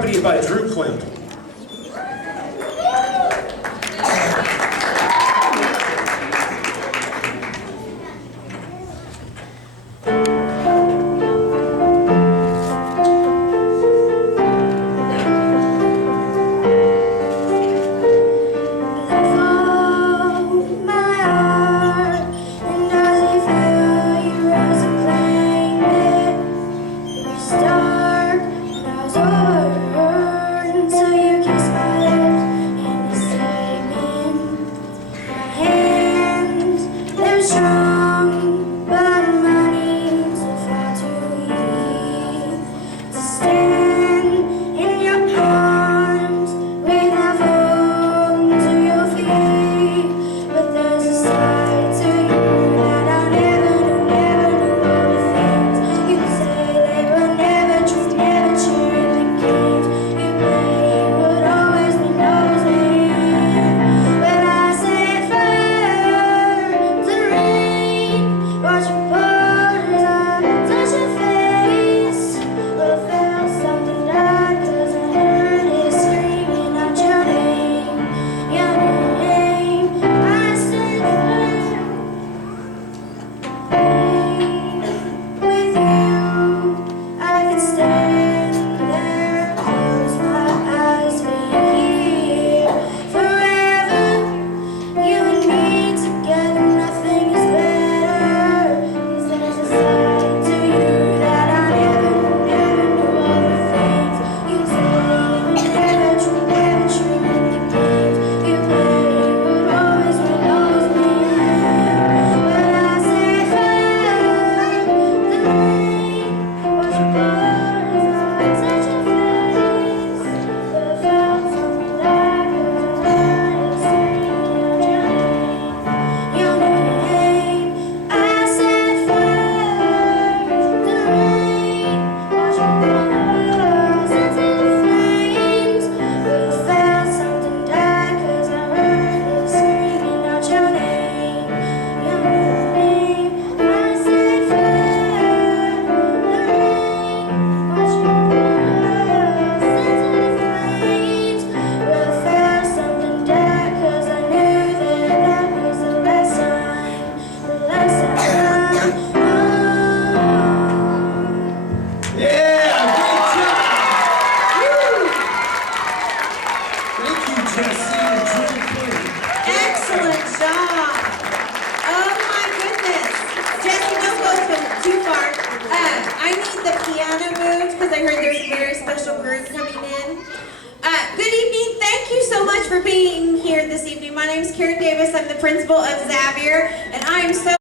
accompanied by Drew Clinton. Excellent job. Oh my goodness. Jessie, don't go too far. I need the piano moved because I heard there's a very special group coming in. Good evening. Thank you so much for being here this evening. My name is Karen Davis. I'm the principal of Xavier, and I am so